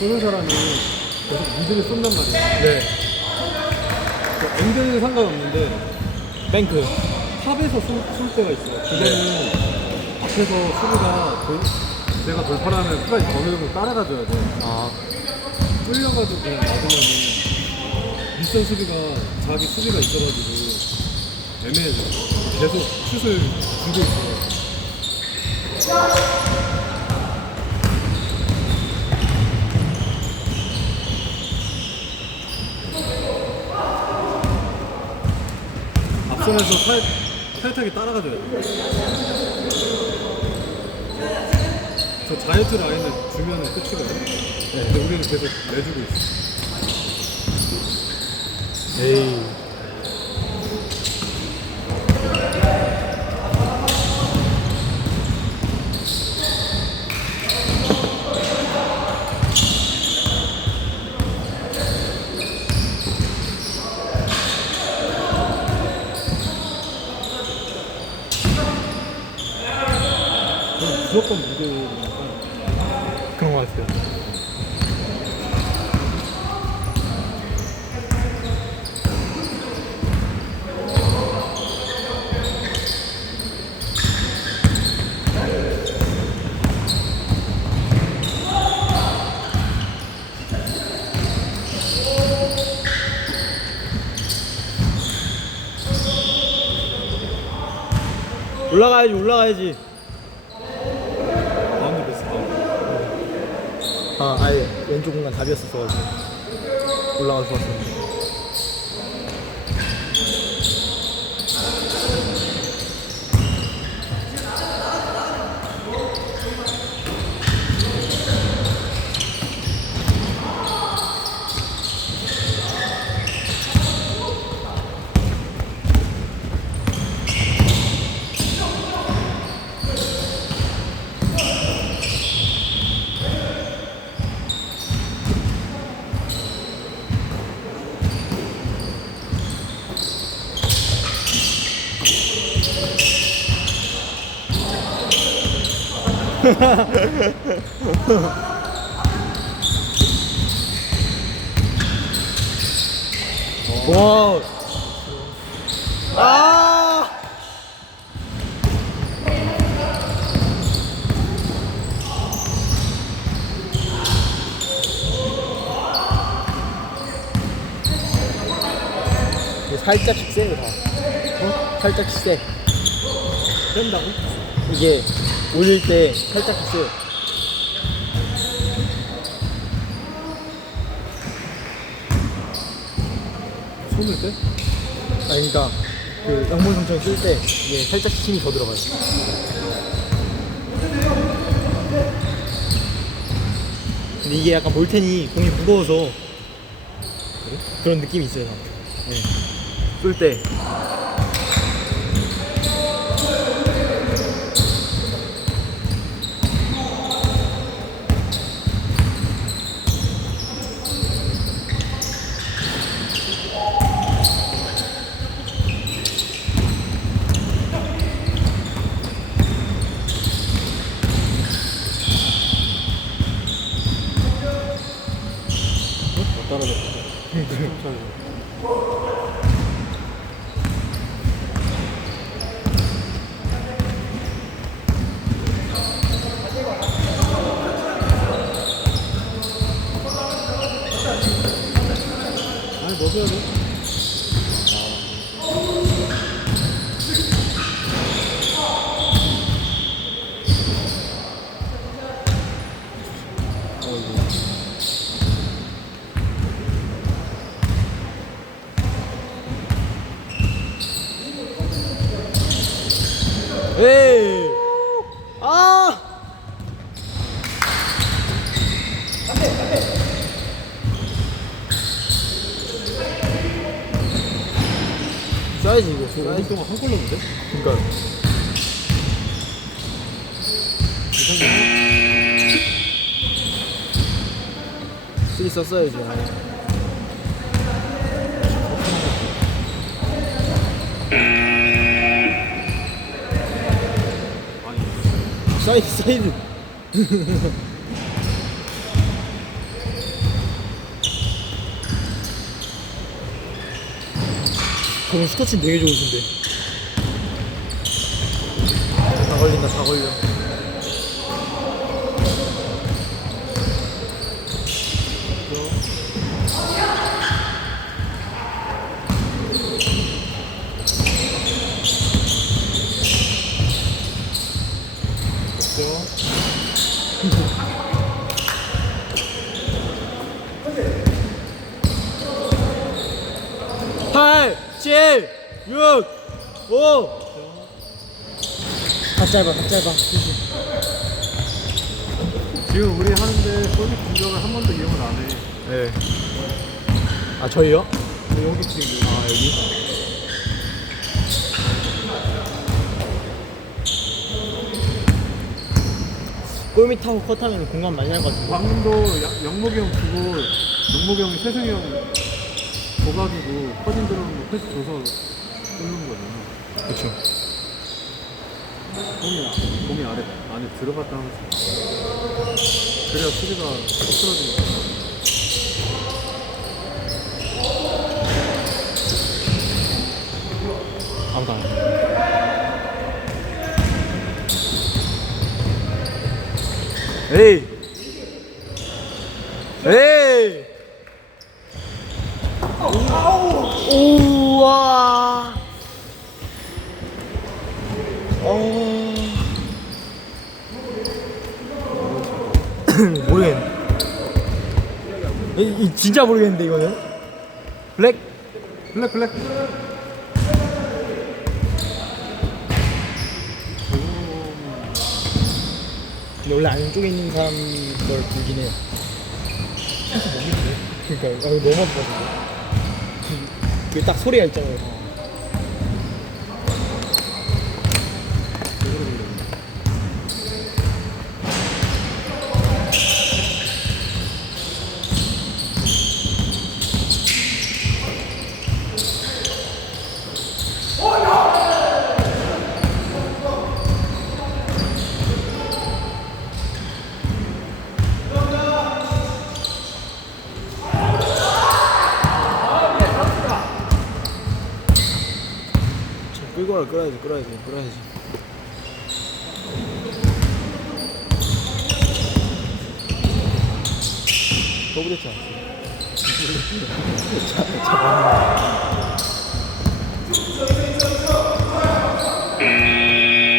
쏘는 사람이 계속 미드를 쏜단 말이야. 네. 그 엔드는 상관없는데 뱅크. 탑에서 쏠, 쏠 때가 있어요. 그거는 앞에서 수비가 돌, 내가 돌파를 하면 끝까지 어느 정도 따라가줘야 돼. 아. 뚫려가지고 그냥 놔두면은 윗선 수비가 자기 수비가 있어가지고 애매해져. 계속 슛을 주고 있어. 앞선에서 타이, 타이트하게 따라가줘야 돼. 저 자이언트 라인을 주면 끝이거든. 근데 우리는 계속 내주고 있어. 에이. 무조건 무대니까. 그런 것 같아요. 올라가야지 올라가야지 왼쪽 공간 답이었었어가지고. 올라가 좋았었는데 와. 아! 살짝씩 세요 다. 어? 살짝씩 세. 뺀다고? 이게 올릴 때 살짝씩 세요. 손을 떼? 아 그러니까 그 양문 삼청 쓸때 이게 살짝씩 힘이 더 들어가요. 근데 이게 약간 볼텐이 공이 무거워서 그런 느낌이 있어요. 네. 쏠 때. 어? 떨어졌어. 아니, 넣어줘야 돼. 에이. 아! 쏴야지 이거. 저 5분 동안 한골 넣는데? 그러니까 이상해. 쓰리 썼어야지. 아. 사이드 사이드. 그럼 스타친 되게 좋으신데. 다 걸린다 다 걸려. 5. 다 짧아, 다 짧아. 지금 우리 하는데 소닉 공격을 한 번도 이용을 안 해. 네. 아, 저희요? 근데 여기 지금 아, 여기? 골밑 타고 컷하면 공간 많이 날 것 같은데. 방금도 야- 영목이 형 주고 영목이 형이 세승이 형 줘가지고 커진 들어오는 거 패스 줘서 뚫는 거잖아. 공이, 아- 공이 아래, 안에 들어갔다 하면서. 그래야 수비가 흐트러지는 거야. 아무도 안 해. 에이! 어. 모르겠네. 이, 이 진짜 모르겠는데 이거는. 블랙? 블랙, 블랙. 근데 원래 안쪽에 있는 사람 걸 불긴 해요. 그러니까 아, 너무 아파가지고. 그딱 소리가 있잖아요. 끌어야지 끌어야지 끌어야지. 더블했지 않았어.